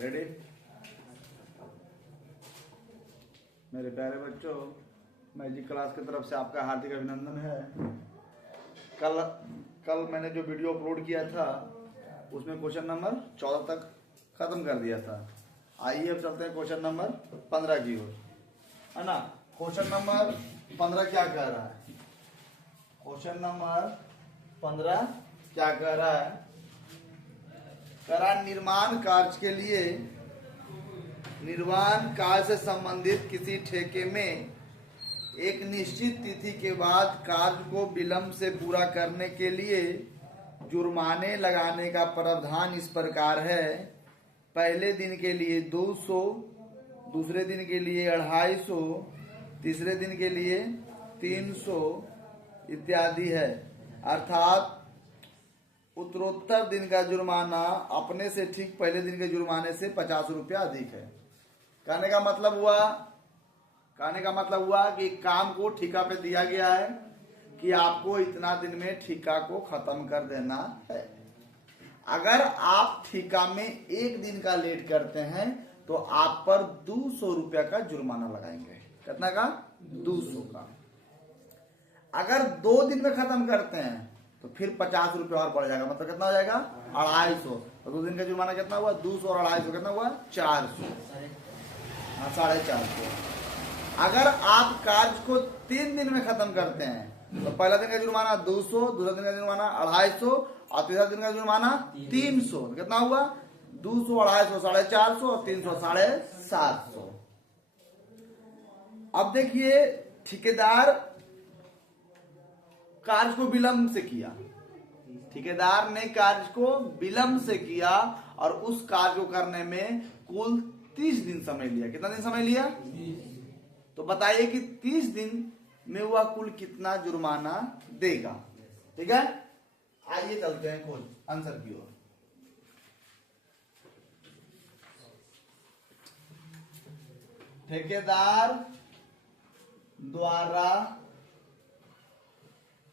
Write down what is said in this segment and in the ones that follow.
Ready? मेरे प्यारे बच्चों, मैजिक क्लास की तरफ से आपका हार्दिक अभिनंदन है। कल मैंने जो वीडियो अपलोड किया था उसमें क्वेश्चन नंबर 14 तक खत्म कर दिया था। आइए अब चलते हैं क्वेश्चन नंबर 15 की ओर, है ना। क्वेश्चन नंबर 15 क्या कह रहा है? क्वेश्चन नंबर 15 क्या कह रहा है? कह रहा है निर्माण कार्य के लिए निर्माण कार्य से संबंधित किसी ठेके में एक निश्चित तिथि के बाद कार्य को विलंब से पूरा करने के लिए जुर्माने लगाने का प्रावधान इस प्रकार है। पहले दिन के लिए 200, दूसरे दिन के लिए 250, तीसरे दिन के लिए 300 इत्यादि है। अर्थात उत्तरोत्तर दिन का जुर्माना अपने से ठीक पहले दिन के जुर्माने से 50 रुपया अधिक है। कहने का मतलब हुआ कि काम को ठेका पे दिया गया है कि आपको इतना दिन में ठेका को खत्म कर देना है। अगर आप ठेका में एक दिन का लेट करते हैं तो आप पर 200 रुपया का जुर्माना लगाएंगे। कितना का? 200 का। अगर 2 दिन में खत्म करते हैं तो फिर 50 रुपया और बढ़ जाएगा, मतलब कितना हो जाएगा? 250। तो 2 दिन का जुर्माना कितना हुआ? 200 और 250 कितना हुआ? 400, 450। अगर आप कार्य को 3 दिन में खत्म करते हैं तो पहला दिन का जुर्माना 200, दूसरा दिन का जुर्माना 250 और तीसरा दिन का जुर्माना 300। तो कितना हुआ? 200, 250, 450 और 300, 750। अब देखिए, ठेकेदार कार्य को विलंब से किया। ठेकेदार ने कार्य को विलंब से किया और उस कार्य को करने में कुल 30 दिन समय लिया। कितना दिन समय लिया? तो बताइए कि 30 दिन में वह कुल कितना जुर्माना देगा। ठीक है, आइए चलते हैं खोज आंसर की ओर। ठेकेदार द्वारा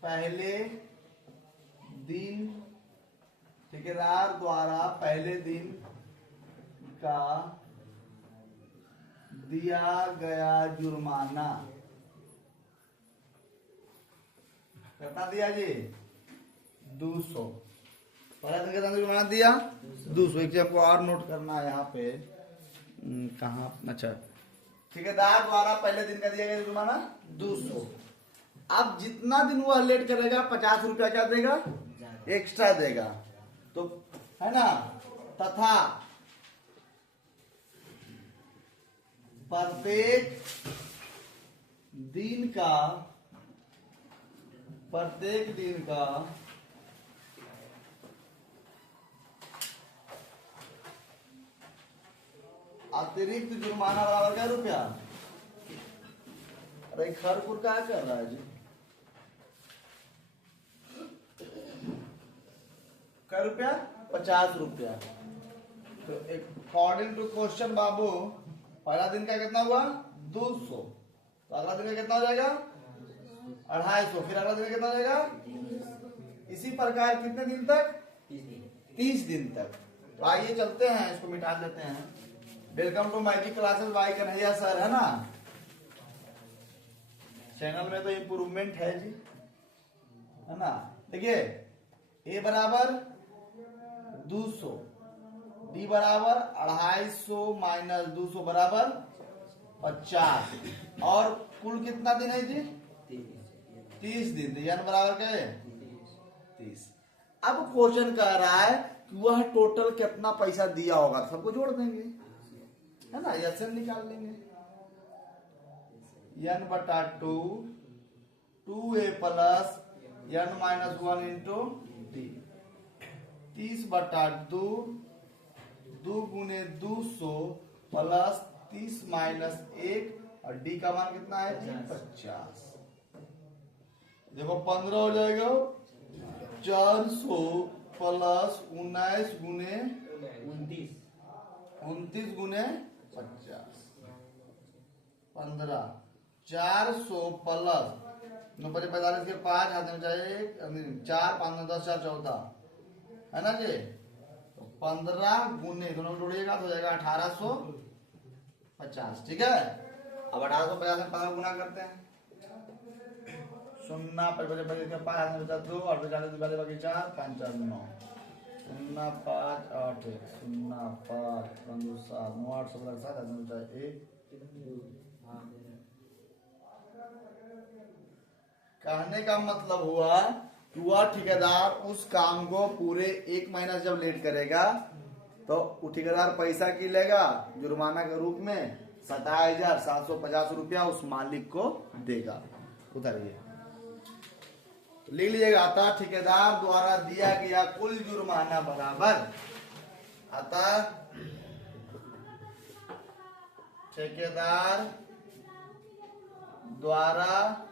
पहले दिन का दिया गया जुर्माना कितना दिया जी? 200। पहला दिन का जुर्माना दिया 200। एक चीज को और नोट करना है यहाँ पे, कहाँ? अच्छा, ठेकेदार द्वारा पहले दिन का दिया गया जुर्माना 200। अब जितना दिन वह लेट करेगा 50 रुपया क्या देगा? एक्स्ट्रा देगा। तो है ना, तथा प्रत्येक दिन का अतिरिक्त जुर्माना बराबर क्या रुपया? अरे खरपुर क्या कर रहा है जी? क्या रुपया? 50 रुपया। तो अकॉर्डिंग टू क्वेश्चन बाबू, पहला दिन का कितना हुआ? 200। तो अगला दिन का कितना हो जाएगा? 250। फिर अगला दिन का कितना हो जाएगा? इसी प्रकार कितने दिन तक? 30 दिन तक। तो आइए चलते हैं, इसको मिटा देते हैं। Welcome to magic classes by Kanhaiya sir, है ना। चैनल में तो इम्प्रूवमेंट है जी, है ना। देखिए, ए बराबर 200, डी बराबर 250 माइनस 200 बराबर 50। और कुल कितना दिन है जी? 30 दिन। तो n बराबर क्या है? 30। अब क्वेश्चन कह रहा है कि वह टोटल कितना पैसा दिया होगा, सबको जोड़ देंगे, है ना, एसएन निकाल लेंगे। n बटा 2, 2a plus n minus 1 into D. 30 बटा 2, 2 गुने 200 प्लस 30 माइनस 1, और डी का मान कितना है जी? 50। देखो 15 हो जाएगा। 400 प्लस 19 गुने 29 गुने 50, 15। 400 प्लस 9 5 45 के 5 हाथ में चाहिए 4 5 9 10 4 14, है ना जी। तो 15 गुने दोनों को जोड़िएगा तो हो जाएगा 1850। ठीक है, अब 1850 में 15 गुना करते हैं। 0 5 बजे बजे के 5 में बचा 2 और 40 वाले बाकी 4 5 4 9 0 5 8 1 0 5 5 7 9 8 17 7 बचा 1। कहने का मतलब हुआ कि वह ठेकेदार उस काम को पूरे 1 महीना जब लेट करेगा तो वो ठेकेदार पैसा की लेगा जुर्माना के रूप में 27,750 रुपया उस मालिक को देगा। उधर ये तो लिख लीजिएगा, अतः ठेकेदार द्वारा दिया गया कुल जुर्माना बराबर, अतः ठेकेदार द्वारा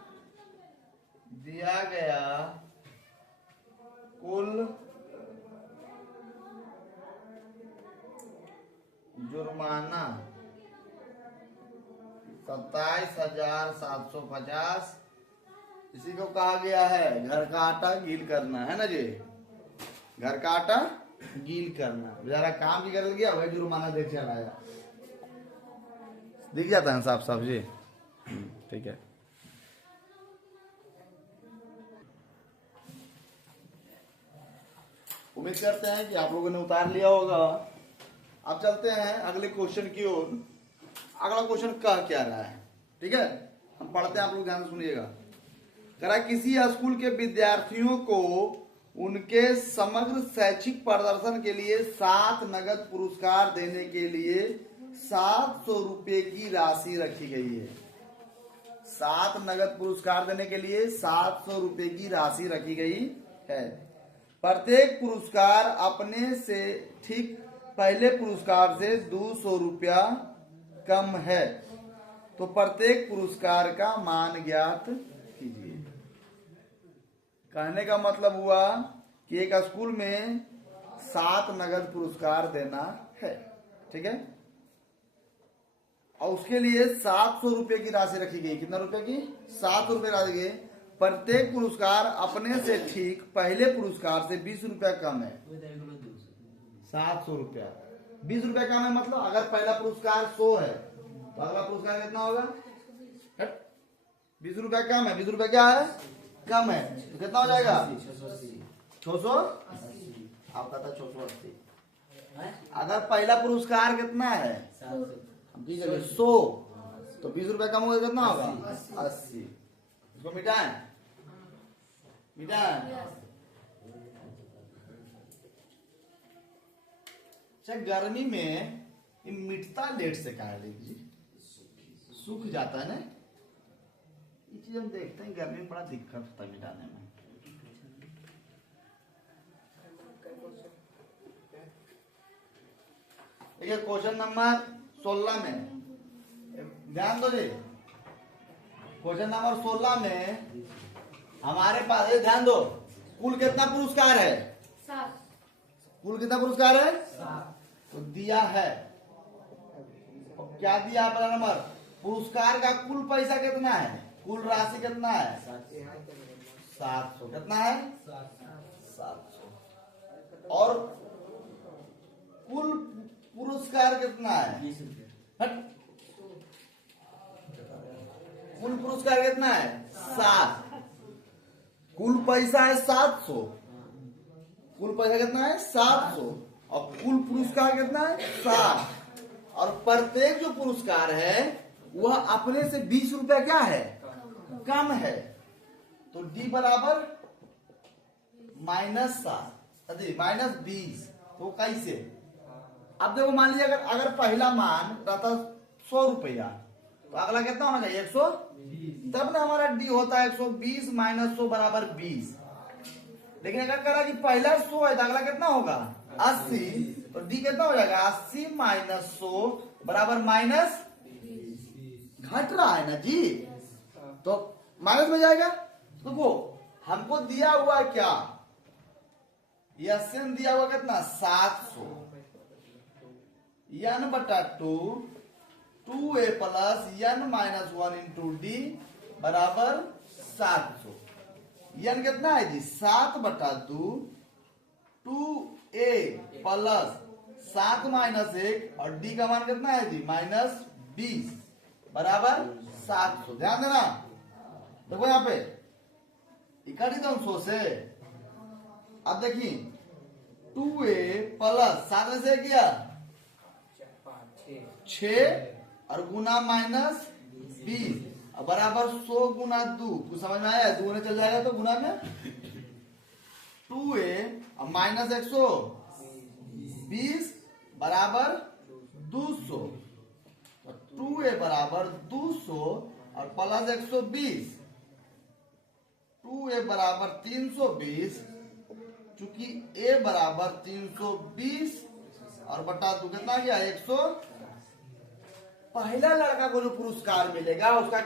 दिया गया कुल जुर्माना 27,750। इसी को कहा गया है घर का आटा गील करना, है ना जी, घर का आटा गील करना। बेचारा काम भी कर गया, वही जुर्माना देख चला आया। दिख जाता है साफ साफ जी। ठीक है, उम्मीद करते हैं कि आप लोगों ने उतार लिया होगा। अब चलते हैं अगले क्वेश्चन की ओर। अगला क्वेश्चन कह क्या रहा है, ठीक है, हम पढ़ते हैं, आप लोग ध्यान से सुनिएगा। कह रहा है किसी स्कूल के विद्यार्थियों को उनके समग्र शैक्षिक प्रदर्शन के लिए 7 नगद पुरस्कार देने के लिए 700 रुपए की राशि रखी गई है। 7 नगद पुरस्कार देने के लिए 700 रुपए की राशि रखी गई है। प्रत्येक पुरस्कार अपने से ठीक पहले पुरस्कार से 200 रुपया कम है, तो प्रत्येक पुरस्कार का मान ज्ञात कीजिए। कहने का मतलब हुआ कि एक स्कूल में 7 नगद पुरस्कार देना है, ठीक है, और उसके लिए 700 रुपए की राशि रखी गई। कितना रुपए की? 700 रुपए राशि गई। प्रत्येक पुरस्कार अपने से ठीक पहले पुरस्कार से 20 रुपया कम है। 700 रुपया 20 रुपया कम है, मतलब अगर पहला पुरस्कार 100 है तो अगला पुरस्कार कितना होगा? 20 रुपया कम है। 20 रुपया क्या है? कम है, तो कितना हो जाएगा? 600। आपका था 680। अगर पहला पुरस्कार कितना है? 100, तो 20 रुपया कम होगा, कितना होगा? 80। इसको मिटाएं, अच्छा, गर्मी में ये मिटता लेट से कहा लीजिए, सूख जाता है ना, ये चीज हम देखते हैं गर्मी में बड़ा दिक्कत होता है मिटाने में। देखिए क्वेश्चन नंबर 16 में ध्यान दो जी। क्वेश्चन नंबर 16 में हमारे पास, ध्यान दो, कुल कितना पुरस्कार है? 7। कुल कितना पुरस्कार है? 7। तो दिया है, और क्या दिया? पहला नंबर पुरस्कार का कुल पैसा कितना है? कुल राशि कितना है? 700। कितना है? 700। और कुल पुरस्कार कितना है? 20 रुपये। कुल पुरस्कार कितना है? 7। कुल पैसा है 700। कुल पैसा कितना है? 700। और कुल पुरस्कार कितना है? 7। और प्रत्येक जो पुरस्कार है वह अपने से 20 रुपया क्या है? कम है। तो डी बराबर -7 -20। तो कैसे? अब देखो, मान लीजिए अगर पहला मान रहता 100 रुपया, तो अगला कितना होना चाहिए? 120। तब ना हमारा डी होता है 120 - 100 बराबर 20। लेकिन अगर करा कि पहला 100 है तो अगला कितना होगा? 80। तो डी कितना हो जाएगा? 80 - 100 बराबर -20। घट रहा है ना जी, तो माइनस में जाएगा। तो वो हमको दिया हुआ क्या? यह दिया हुआ कितना? 700 n बटा 2 2a plus n - 1 into D बराबर 700। n कितना है जी? 7 बटा 2 2 ए प्लस 7 माइनस 1 और डी का मान कितना है जी -20 बराबर 700। ध्यान देना, देखो यहाँ पे इकट्ठी अंशों से अब देखिए 2a प्लस 7 में से किया 6 और गुना -20 और बराबर 100 गुना 2। कुछ समझ में आया? 2 ने चल जाएगा तो गुना में 2a और -120 बराबर 200। 2a बराबर 200 और प्लस 120 2a बराबर 320 चूंकि a बराबर 320 और बटा 2 कितना गया 100। पहला लड़का को जो पुरस्कार मिलेगा उसका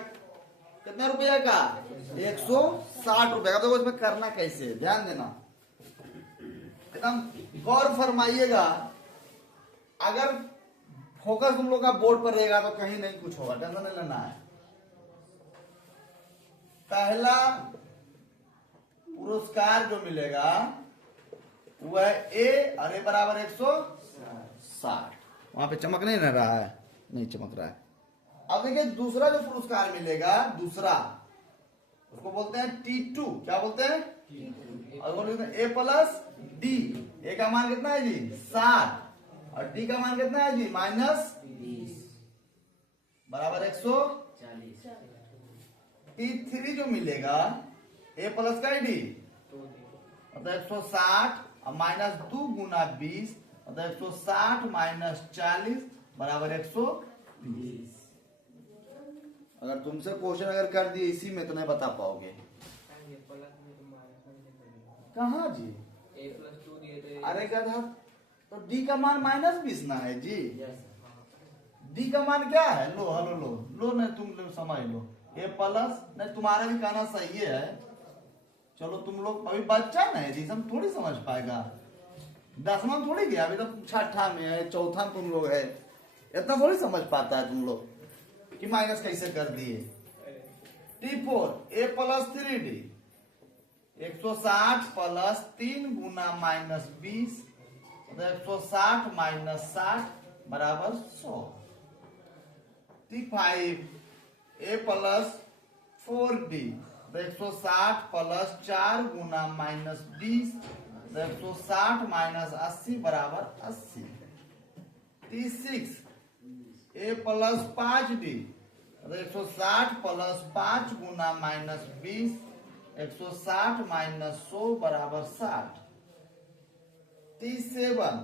कितना रुपया का 160 रुपया का। तो इसमें करना कैसे, ध्यान देना, एकदम गौर फरमाइएगा। अगर फोकस तुम लोग का बोर्ड पर रहेगा तो कहीं नहीं कुछ होगा, टेंशन नहीं लेना है। पहला पुरस्कार जो मिलेगा वह ए और ए बराबर 160। वहां पे चमक नहीं ना रहा है, नहीं चमक रहा है। अब देखिए दूसरा जो पुरस्कार मिलेगा, दूसरा उसको बोलते हैं T2। क्या बोलते हैं? और बोलते हैं ए प्लस डी। ए का मान कितना है जी 60 और डी का मान कितना है जी -20 बराबर 140। T3 जो मिलेगा ए प्लस का डी मतलब 160 और -2 गुना 20 मतलब 160 माइनस 40 बराबर 120। अगर तुमसे क्वेश्चन अगर कर दिए इसी में तो नहीं बता पाओगे। कहाँ जी A+2 दिए थे। अरे गधा, तो डी का मान -20 ना है जी। डी का मान क्या है? लो हलो लो नहीं तुम लोग समझ लो ए प्लस नहीं, तुम्हारा भी कहना सही है। चलो तुम लोग अभी बच्चा नहीं जी, हम थोड़ी समझ पाएगा। 10वां में थोड़ी गया, अभी तो 6ठा में है, चौथा में तुम लोग है, इतना थोड़ी समझ पाता है तुम लोग कि माइनस कैसे कर दिए। T4 ए प्लस 3d 160 प्लस 3 गुना -20 160 माइनस 60 बराबर 100। T5 ए प्लस 4d 160 प्लस 4 गुना -20 160 माइनस 80 बराबर 80। T6 ए प्लस 5d 160 प्लस 5 गुना -20 160 माइनस 100 बराबर 60। T7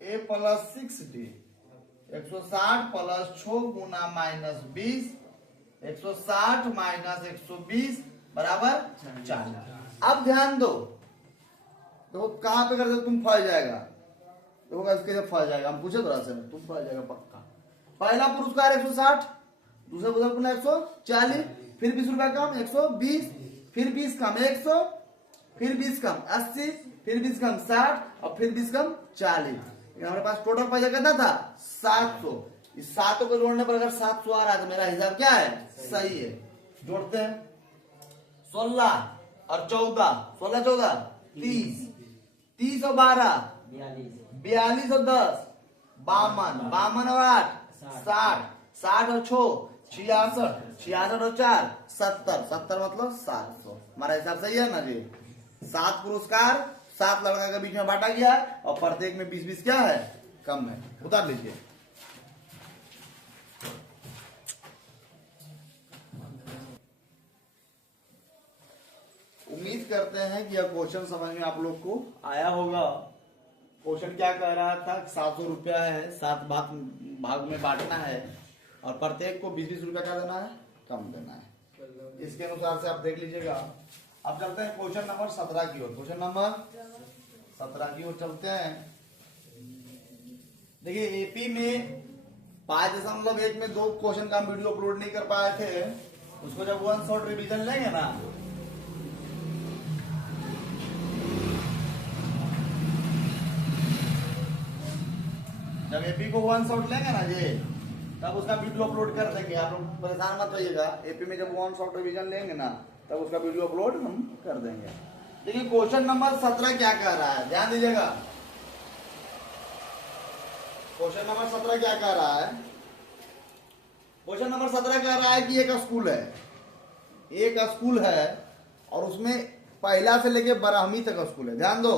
ए प्लस 6d 160 प्लस 6 गुना -20 160 माइनस 120 बराबर 40। अब ध्यान दो, देखो कहां पे कर दो तुम फंस जाएगा। देखो इसके फंस जाएगा, हम पूछे थोड़ा सा तुम फंस जाएगा पक्का। पहला पुरस्कार 160, दूसरा पुरस्कार 140, फिर 20 रुपया कम 120, फिर 20 कम 100, फिर 20 कम 80, फिर 20 कम 60 और फिर 20 कम 40। हमारे पास टोटल पैसा कितना था 700। इस 700 को जोड़ने पर अगर 700 आ रहा है तो मेरा हिसाब क्या है सही है। जोड़ते हैं 16 और 14 16 14 30 30 और 12 42 और 10 52 52 और 8 60 60 और 6 66 66 और 4 70 70 मतलब 700। हमारा हिसाब सही है ना जी। 7 पुरस्कार 7 लड़का के बीच में बांटा गया और प्रत्येक में 20-20 क्या है कम है। उतार लीजिए। उम्मीद करते हैं कि यह क्वेश्चन समझ में आप लोग को आया होगा। क्वेश्चन क्या कह रहा था, 700 रुपया है, 7 भाग में बांटना है और प्रत्येक को 20-20 रुपया क्या देना है कम देना है। इसके अनुसार से आप देख लीजिएगा। अब चलते हैं क्वेश्चन नंबर 17 की ओर। क्वेश्चन नंबर 17 की ओर चलते हैं। देखिए एपी में 5.1 में 2 क्वेश्चन का हम वीडियो अपलोड नहीं कर पाए थे। उसको जब 1 शॉट रिवीजन लेंगे ना, जब एपी को 1 शॉट लेंगे ना जी तब उसका वीडियो अपलोड कर देंगे। आप लोग परेशान मत होइएगा। एपी में जब 1 शॉट रिवीजन लेंगे ना तब उसका वीडियो अपलोड हम कर देंगे। देखिए क्वेश्चन नंबर 17 क्या कह रहा है, ध्यान दीजिएगा। क्वेश्चन नंबर 17 क्या कह रहा है? क्वेश्चन नंबर 17 कह रहा है कि एक स्कूल है और उसमें पहला से लेके 12वीं तक स्कूल है। ध्यान दो,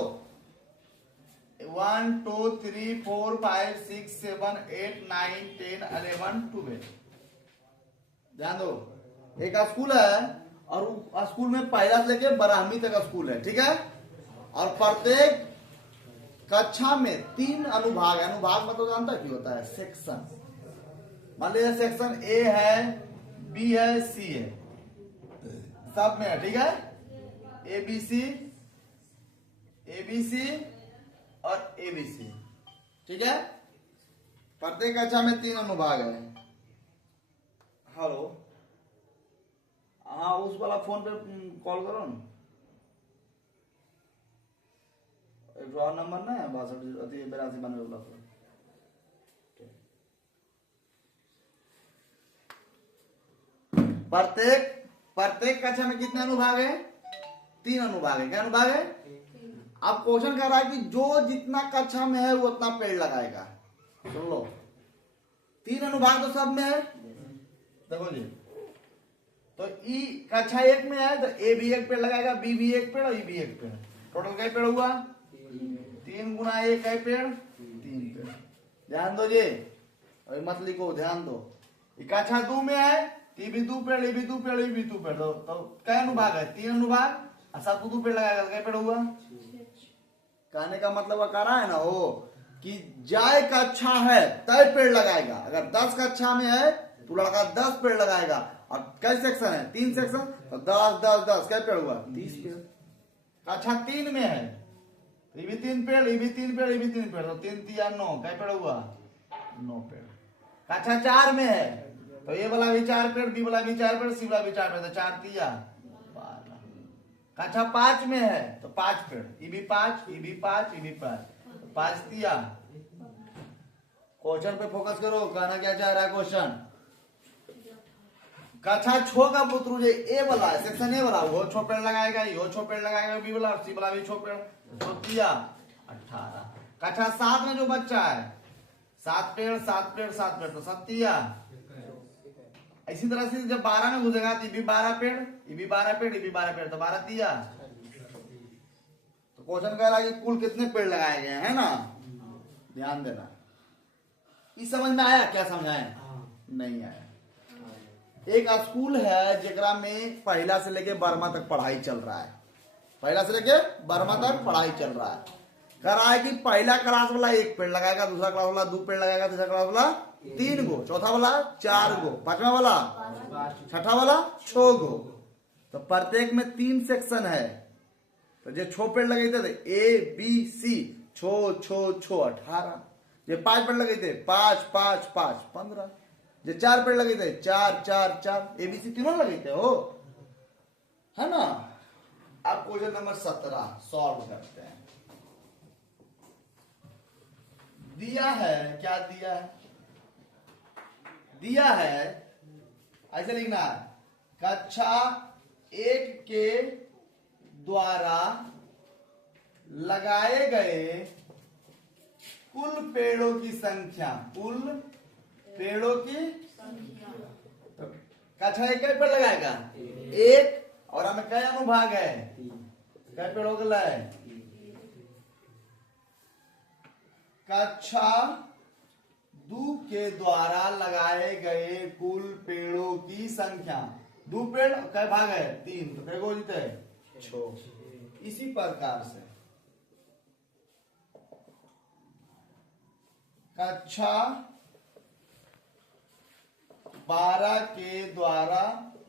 1 2 3 4 5 6 7 8 9 10 11 12। ध्यान दो, एक स्कूल है और उस स्कूल में पहला से लेके 12वीं तक स्कूल है, ठीक है। और प्रत्येक कक्षा में 3 अनुभाग है। अनुभाग मतलब जानता है क्या होता है? सेक्शन। मान लीजिए सेक्शन ए है, बी है, सी है, सब में है, ठीक है। एबीसी और एबीसी, ठीक है। प्रत्येक कक्षा में 3 अनुभाग है। हेलो, हाँ उस वाला फोन पे कॉल करो ना, ड्रॉ नंबर ना है 62 82 92 वाला। प्रत्येक कक्षा में कितने अनुभाग है? 3 अनुभाग है। क्या अनुभाग है? अब क्वेश्चन कह रहा है कि जो जितना कक्षा में है वो उतना पेड़ लगाएगा। सुन लो, 3 अनुभाग तो सब में है। देखो जी, तो ई कक्षा 1 में है तो ए भी 1 पेड़ लगाएगा, बी भी 1 पेड़ और ई भी 1 पेड़। टोटल क्या पेड़ हुआ? 3 गुना 1 है पेड़, 3 पेड़। ध्यान दो जी, अभी मत लिखो, ध्यान दो। कक्षा 2 में है, ई भी 2 पेड़, ई भी 2 पेड़, ई भी 2 पेड़। तो क्या अनुभाग है? 3 अनुभाग और सब 2 पेड़ लगाएगा, क्या पेड़ हुआ? कहने का मतलब कह रहा है ना वो कि जाए कक्षा है तय पेड़ लगाएगा। अगर 10 कक्षा में है तो लड़का 10 पेड़ लगाएगा। और कई सेक्शन है? 3 सेक्शन, तो 10 10 10 क्या पेड़ हुआ? 30 पेड़। कक्षा 3 में है, ये भी 3 पेड़, ये भी 3 पेड़, ये भी 3 पेड़, तो 3 3 9, क्या पेड़ हुआ? 9 पेड़। कक्षा 4 में है तो ये वाला भी 4 पेड़, बी वाला भी 4 पेड़, सी वाला भी 4 पेड़, तो 4 3 12। कक्षा 5 में है तो 5 पेड़, ये भी 5, ये भी 5, ये भी 5, तो 5 3। क्वेश्चन पे फोकस करो, कहना क्या चाह रहा है क्वेश्चन। कक्षा 6 का पुत्र जो ए वाला है, सेक्शन ए वाला, वो 6 पेड़ लगाएगा, यो 6 पेड़ लगाएगा, बी वाला, सी वाला भी 6 पेड़, तो 18। कक्षा 7 में जो बच्चा है 7 पेड़ 7 पेड़ 7 पेड़, तो 7। इसी तरह से जब 12 में घुसेगा तो ये भी 12 पेड़, ये भी 12 पेड़, ये भी 12 पेड़, तो 12 3। तो क्वेश्चन कह रहा है कि कुल कितने पेड़ लगाए गए हैं ना। ध्यान देना, इस समझ में आया? क्या समझाएं? नहीं आया। एक स्कूल है जेकरा में पहला से लेके 12वां तक पढ़ाई चल रहा है। पहला से लेके 12वां तक पढ़ाई चल रहा है। कह रहा है कि पहला क्लास वाला 1 पेड़ लगाएगा, दूसरा क्लास वाला 2 पेड़ लगाएगा, तीसरा क्लास वाला 3 गो, चौथा वाला 4 गो, 5वां वाला, छठा वाला 6 गो। तो प्रत्येक में 3 सेक्शन है, तो जो 6 पेड़ लगे थे ए बी सी, 6 18। जो 5 पेड़ लगे थे 5 5 5 15। जो 4 पेड़ लगे थे 4 4 4, एबीसी तीनों लगे थे हो, है ना। अब क्वेश्चन नंबर 17 सॉल्व करते हैं। दिया है, क्या दिया है? दिया है ऐसे लिखना है, कक्षा 1 के द्वारा लगाए गए कुल पेड़ों की संख्या, कुल पेड़ों की तो कक्षा 1 के पेड़ लगाएगा 1, और हमें क्या अनुभाग है? क्या पेड़ों के लिए? कक्षा 2 के द्वारा लगाए गए कुल पेड़ों की संख्या। 2 पेड़ क्या भाग है? 3, तो क्या जीते 6। इसी प्रकार से कक्षा 12 के द्वारा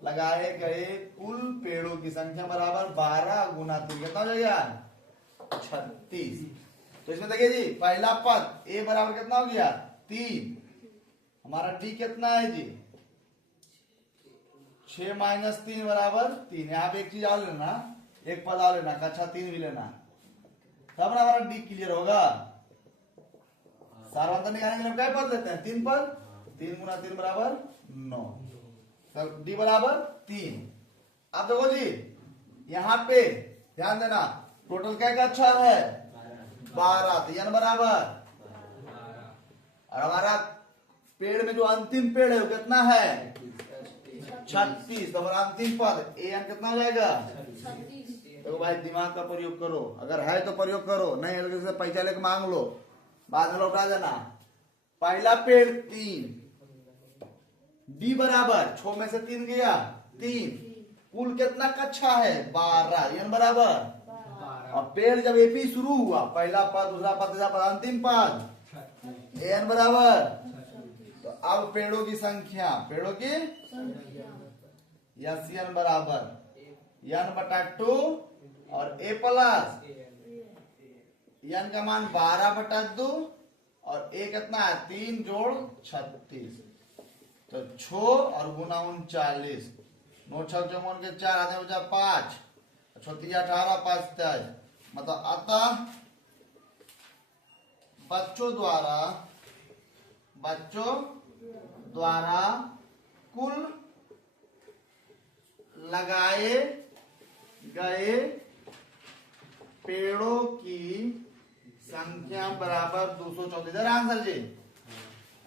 लगाए गए कुल पेड़ों की संख्या बराबर 12 गुना 3, कितना हो जाएगा? 36। तो इसमें देखिए जी, पहला पद ए बराबर कितना हो गया? 3। हमारा डी कितना है जी? 6 - 3 बराबर 3। यहाँ पे एक चीज और लेना, एक पद और लेना, कक्षा 3 भी लेना, तब ना हमारा डी क्लियर होगा। सारवंतर निकालने के लिए क्या पद लेते हैं? 3 पद, 3 गुना 3 बराबर 9, तब डी बराबर 3। अब देखो जी, यहाँ पे ध्यान देना, टोटल क्या का अक्षर है 12, तो n बराबर, और हमारा पेड़ में जो अंतिम पेड़ है वो कितना है 36, तो हमारा अंतिम पद an कितना हो जाएगा। देखो भाई दिमाग का प्रयोग करो, अगर है तो प्रयोग करो, नहीं है तो किसी से पैसा लेके मांग लो, बाद में लौटा देना। पहला पेड़ 3, d बराबर 6 में से 3 गया 3, कुल कितना कक्षा है 12, n बराबर। अब पेड़ जब एपी शुरू हुआ, पहला पद दूसरा पद तीसरा पद अंतिम पद n बराबर, तो अब पेड़ों की संख्या यस n बराबर n बटा 2 और a प्लस n का मान 12 बटा 2 और a कितना है 3 जोड़ 36, तो 6 और गुना 39, 9 6 54 के 4 आधे बचा 5, 36 18 5 23, मतलब अतः बच्चों द्वारा कुल लगाए गए पेड़ों की संख्या बराबर 234। इधर आंसर जी,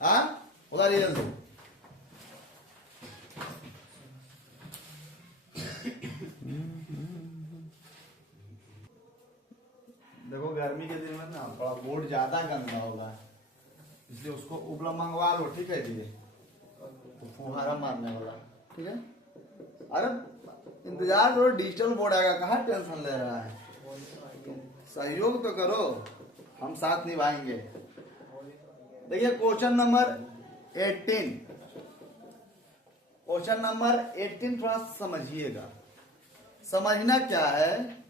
हाँ उधर ये देखो गर्मी के दिन में ना थोड़ा बोर्ड ज्यादा गंदा होगा, इसलिए उसको उबला मंगवा लो, ठीक है जी, तो फुहारा मारने वाला, ठीक है। अरे इंतजार करो, डिजिटल बोर्ड आएगा, कहाँ टेंशन ले रहा है, सहयोग तो करो, हम साथ निभाएंगे। देखिए क्वेश्चन नंबर 18 थोड़ा समझिएगा। समझना क्या है,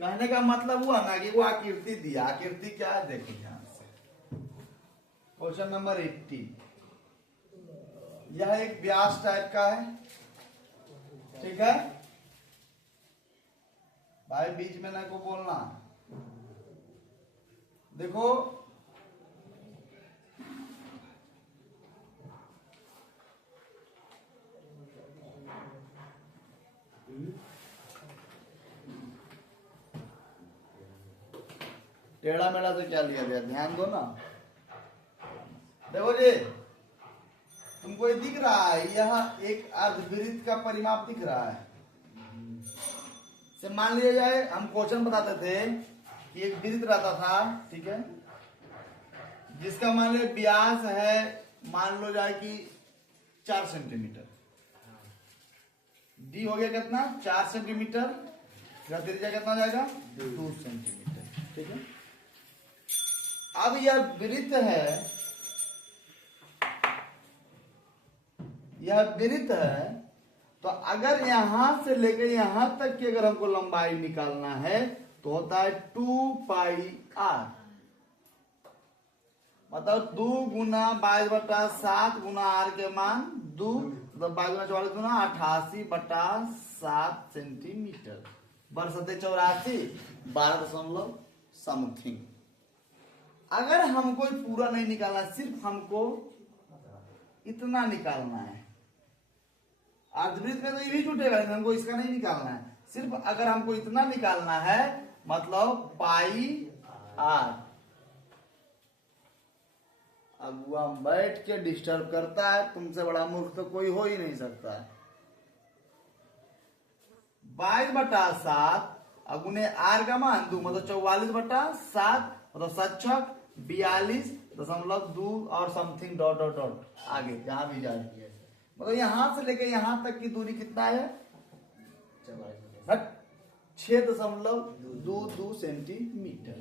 कहने का मतलब हुआ ना कि वो आकृति दिया, आकृति क्या है देखिए ध्यान से। क्वेश्चन नंबर 80, यह एक व्यास टाइप का है, ठीक है भाई, बीच में ना को बोलना। देखो टेढ़ा मेढ़ा से क्या लिया गया, ध्यान दो ना। देखो जी, तुमको ये दिख रहा है, यह एक अर्धवृत्त का परिमाप दिख रहा है। से मान लिया जाए, हम क्वेश्चन बताते थे कि एक वृत्त रहता था, ठीक है, जिसका मान लो व्यास है, मान लो जाए कि 4 सेंटीमीटर, डी हो गया कितना 4 सेंटीमीटर, त्रिज्या कितना हो जाएगा 2 सेंटीमीटर, ठीक है। अब यह वृत्त है, यह वृत्त है, तो अगर यहां से लेकर यहां तक की अगर हमको लंबाई निकालना है तो होता है 2 पाई r, मतलब 2 गुना 22 बटा 7 गुना r के मान 2, मतलब 22 गुना 44 गुना 88 बटा 7 सेंटीमीटर, बरसते 84 12 समथिंग। अगर हमको पूरा नहीं निकालना, सिर्फ हमको इतना निकालना है, अर्धवृत्त में तो ये भी छूटेगा, हमको इसका नहीं निकालना है, सिर्फ अगर हमको इतना निकालना है, मतलब पाई r। अगुआ बैठ के डिस्टर्ब करता है, तुमसे बड़ा मूर्ख तो कोई हो ही नहीं सकता है। 22 बटा 7 अगुने r का मान 2, मतलब 44 बटा 7, मतलब 7 42.2 और समथिंग डॉट डॉट डॉट आगे जहां भी जाए, मतलब यहां से लेके यहां तक की दूरी कितना है 6.22 सेंटीमीटर।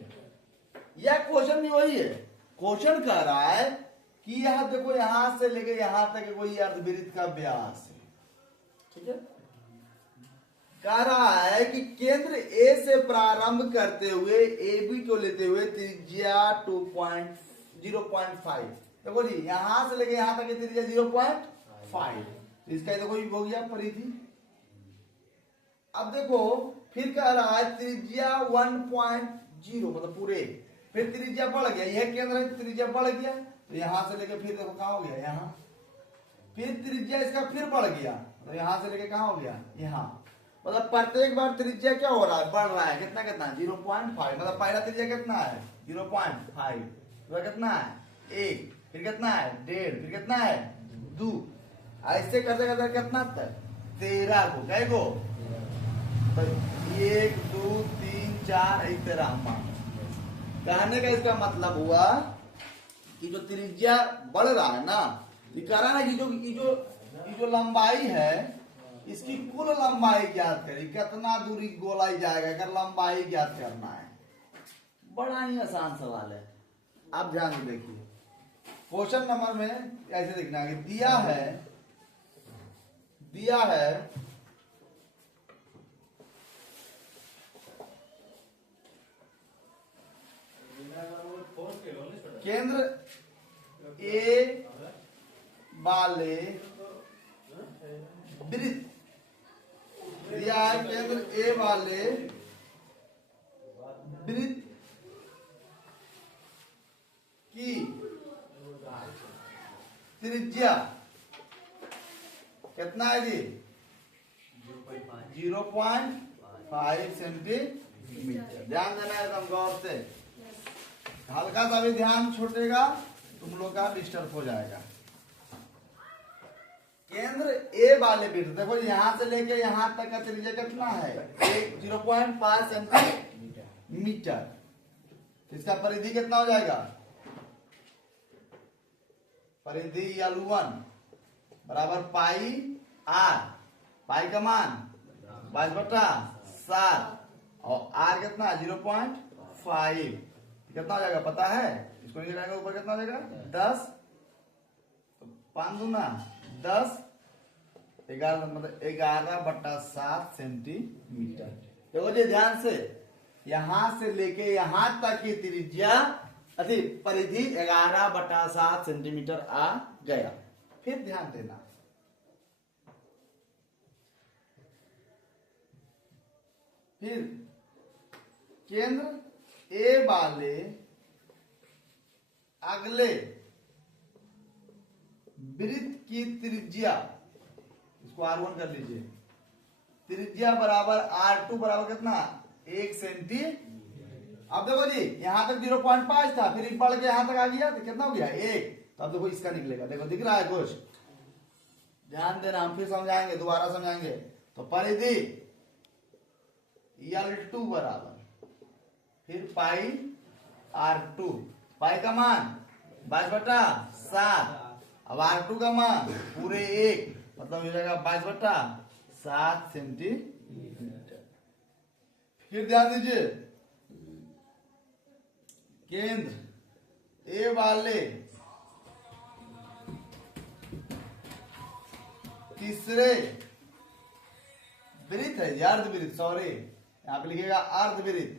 यह क्वेश्चन भी वही है, क्वेश्चन कह रहा है कि यह देखो यहां से लेके यहां तक कोई अर्धवृत्त का व्यास है, ठीक है। कह रहा है कि केंद्र A से प्रारंभ करते हुए AB को लेते हुए त्रिज्या 0.5, देखो जी यहां से लेके यहां तक की त्रिज्या 0.5, इसका देखो ये हो गया परिधि। अब देखो फिर कह रहा है त्रिज्या 1.0, मतलब पूरे, फिर त्रिज्या बढ़ गया, यह केंद्र है, त्रिज्या बढ़ गया, तो यहां से लेके फिर देखो कहां हो गया यहाँ, फिर त्रिज्या इसका फिर बढ़ गया, तो यहां से लेके कहां हो गया यहाँ, मतलब प्रत्येक बार त्रिज्या क्या हो रहा है, बढ़ रहा है। कितना कितना 0.5, मतलब पहला त्रिज्या कितना है 0.5, तो कितना है 1, फिर कितना है 1.5, फिर कितना है 2, ऐसे करते करते कितना तक 13 को कई को, तो 1 2 3 4 13। कहने का इसका मतलब हुआ कि जो त्रिज्या बढ़ रहा है ना, ये कह रहा है ना कि जो लंबाई है, इसकी कुल लंबाई ज्ञात करी, कितना दूरी गोलाई जाएगा, अगर लंबाई ज्ञात करना है। बड़ा ही आसान सवाल है। आप ध्यान से देखिए, क्वेश्चन नंबर में ऐसे देखना है कि दिया है केंद्र ए वाले वृत्त, दिया है केंद्र ए वाले वृत्त की त्रिज्या कितना है जी 0.5 सेंटीमीटर। ध्यान देना है एकदम गौर से, हल्का सा भी ध्यान छूटेगा तुम लोग का डिस्टर्ब हो जाएगा। केंद्र ए वाले वृत्त, देखो यहां से लेके यहां तक का त्रिज्या कितना है 0.5 सेंटीमीटर। इसका परिधि कितना हो जाएगा, परिधि L1 बराबर पाई आर, पाई का मान 22/7 और आर कितना 0.5, कितना हो जाएगा पता है, इसको नीचे जाएगा ऊपर कितना हो जाएगा 10, 5 दूना 10, 11 मतलब 11/7 सेंटीमीटर। देखो जी ध्यान से, यहां से लेके यहां तक की त्रिज्या अति परिधि 11/7 सेंटीमीटर आ गया। फिर ध्यान देना, फिर केंद्र ए वाले अगले वृत्त की त्रिज्या, इसको R1 कर लीजिए, त्रिज्या बराबर R2 बराबर कितना 1 सेंटी। अब देखो जी यहां तक 0.5 था, फिर बढ़ के यहां तक आ गया तो कितना हो गया 1, तो अब देखो इसका निकलेगा, देखो दिख रहा है कुछ, ध्यान देना, हम फिर समझाएंगे, दोबारा समझाएंगे। तो परिधि L2 बराबर फिर पाई R2, पाई का मान 22/7, अब R2 का मान पूरे 1, मतलब हो जाएगा 22/7 सेंटीमीटर। फिर ध्यान दीजिए, केंद्र ए वाले तीसरे वृत्त है, अर्धवृत्त, सॉरी यहां पे लिखेगा अर्धवृत्त,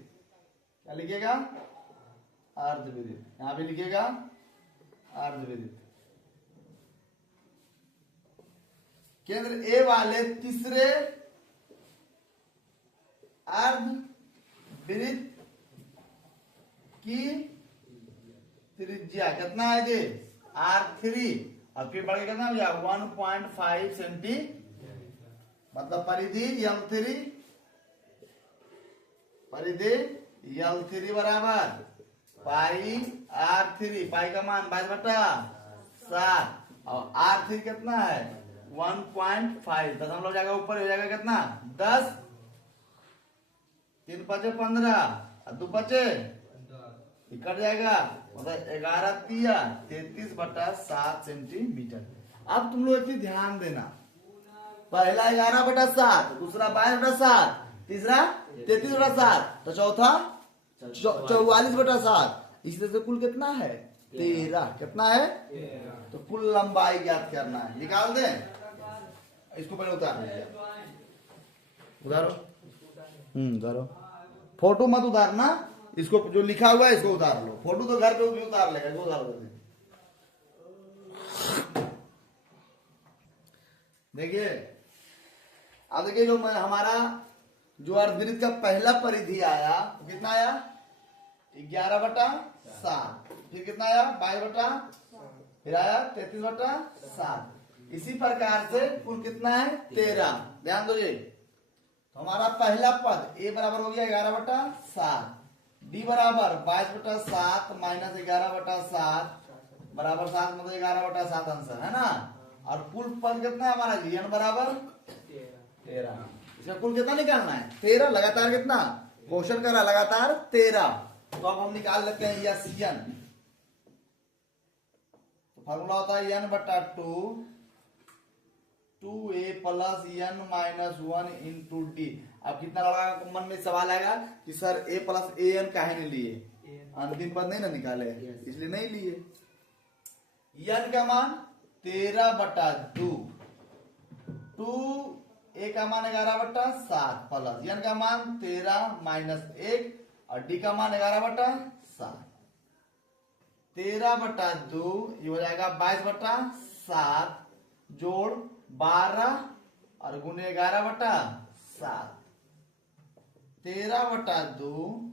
क्या लिखेगा अर्धवृत्त, यहां पे लिखेगा अर्धवृत्त। केंद्र ए वाले तीसरे अर्धवृत्त की त्रिज्या कितना है जी R3, और फिर बढ़ के कितना हो जाएगा 1.5 सेंटी, मतलब परिधि L3 बराबर पाई R3, पाई का मान 22/7 और R3 कितना है 1.5, दशमलव जाएगा ऊपर, हो जाएगा कितना 10, 3 5 15 और 2 5 कट जाएगा, मतलब 11 33/7 सेंटीमीटर। अब तुम लोग एक ध्यान देना, पहला 11/7, दूसरा 22/7, तीसरा 33/7, तो चौथा 44/7, इस तरह से कुल कितना है 13, कितना है, तो कुल लंबाई ज्ञात करना है, निकाल दे। इसको पहले उतार लीजिए, उतारो, फोटो मत उतारना, इसको जो लिखा हुआ है इसको उतार लो, फोटो तो घर पे भी उतार लेगा, इसको उतार दो। देखिए अब देखिए, जो हमारा जो अर्धवृत्त का पहला परिधि आया तो कितना आया 11/7, फिर कितना आया 22/, फिर आया 33/7, इसी प्रकार से कुल कितना है 13। ध्यान दो जी, हमारा पहला पद ए बराबर हो गया 11/7, डी बराबर 22/7 माइनस 11/7 बराबर 7, मतलब 11/7 आंसर है ना। और कुल पद कितना है हमारा जी, n बराबर 13। इसका कुल कितना निकालना है, 13। लगातार कितना क्वेश्चन करा, लगातार 13। तो अब हम निकाल लेते हैं यस n। तो फार्मूला होता है n/2 2a plus n minus 1 into D. अब कितना लगा मन में सवाल आएगा कि sir a plus A N काहे नहीं लिए, अंतिम पद नहीं ना निकाले, इसलिए नहीं लिए। n का मान 13/2, 2a का मान 11/7 प्लस n का मान 13 माइनस 1 और डी का मान 11/7। 13/2 ये हो जाएगा 22/7 जोड़ 12 और गुने 11/7। 13/2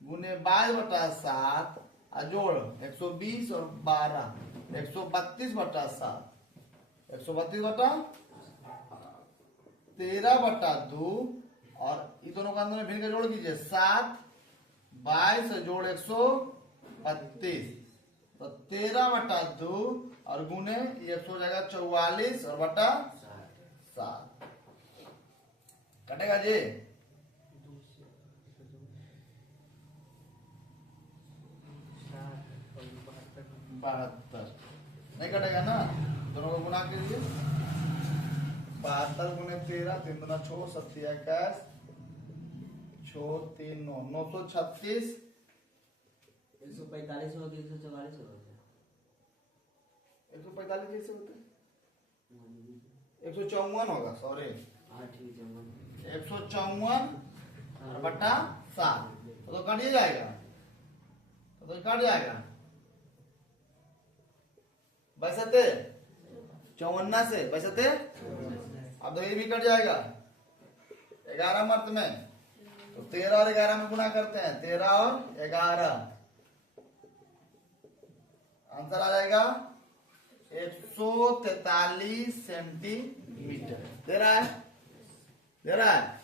गुने 22/7 और जोड़ 120 और 12 132/7। 132/13/2 और ये दोनों का अंदर में भिन्न का जोड़ कीजिए 7 22 जोड़ 132, तो 13/2 और गुने ये 100 जाएगा 44 और बटा 7 कटेगा जी। बहत्तर नहीं कटेगा ना, दोनों को गुना कीजिए। 72 गुने 13 3 दूना 6 7 21 6 3 9 936। 145 हो गया, 144 हो गया। 145 कैसे होते, 154 होगा, सॉरी 154 बटा 7, तो कट ही जाएगा, तो कट जाएगा बसते 54 से बसते। अब तो ये भी कट जाएगा 11 मर्द में, तो 13 और 11 में गुना करते हैं, 13 और 11 आंसर आ जाएगा 143 सेंटीमीटर। दे रहा है, दे रहा है,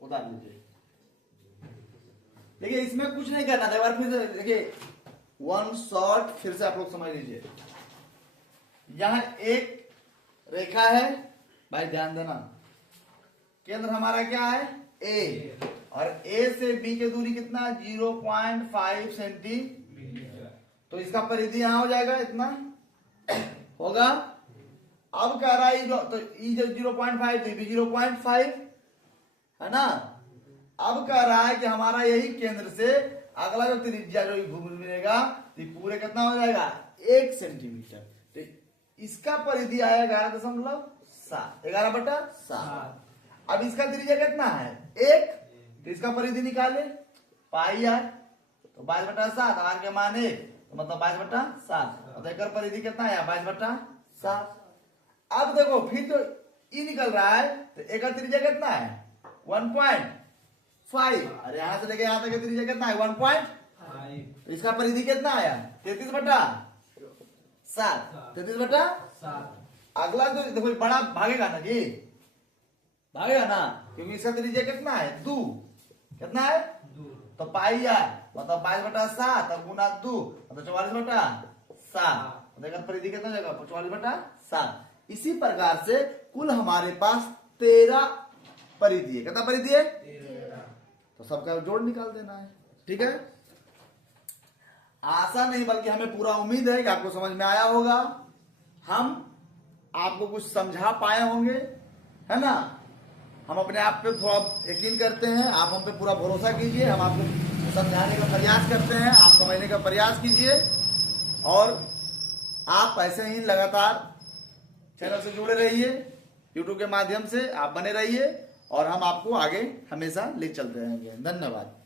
उतार लीजिए। देखिए इसमें कुछ नहीं करना था, एक बार फिर से देखिए वन शॉट फिर से आप लोग समझ लीजिए। यहां एक रेखा है, भाई ध्यान देना, केंद्र हमारा क्या है ए, और ए से बी की दूरी कितना है 0.5 सेंटीमीटर, तो इसका परिधि यहां हो जाएगा, इतना होगा। अब कह रहा है तो ई जो 0.5 तो भी 0.5 है ना। अब कह रहा है कि हमारा यही केंद्र से अगला जो त्रिज्या जो घूम मिलेगा तो पूरे कितना हो जाएगा 1 सेंटीमीटर, तो इसका परिधि आएगा 11.7 11/7। अब इसका त्रिज्या कितना है 1, तो इसका परिधि निकाले पाई आर, तो 22/7 आर के मान 1, तो मतलब 22/7, तो एक परिधि कितना है 22/7। अब देखो फिर जो ई निकल रहा है तो एक त्रिज्या कितना है 1.5, अरे यहां से लेके यहां तक त्रिज्या कितना है 1.5, तो इसका परिधि कितना आया 33/7 33/7। अगला तो देखो बड़ा भागेगा ना जी, भागेगा ना, क्योंकि इसका त्रिज्या कितना है 2, कितना है 2, तो पाई आर मतलब 22/7 और गुना 2 मतलब 44/7, तो परिधि कितना हो जाएगा 44/7। इसी प्रकार से कुल हमारे पास 13 परिधि है, कितना परिधि है 13, तो सबका जोड़ निकाल देना है। ठीक है, आशा नहीं बल्कि हमें पूरा उम्मीद है कि आपको समझ में आया होगा, हम आपको कुछ समझा पाए होंगे, है ना। हम अपने आप पे थोड़ा यकीन करते हैं, आप हम पे पूरा भरोसा कीजिए, हम आपको समझाने का प्रयास करते हैं, आप समझने का प्रयास कीजिए, और आप ऐसे ही लगातार चैनल से जुड़े रहिए, यूट्यूब के माध्यम से आप बने रहिए, और हम आपको आगे हमेशा ले चलते रहेंगे। धन्यवाद।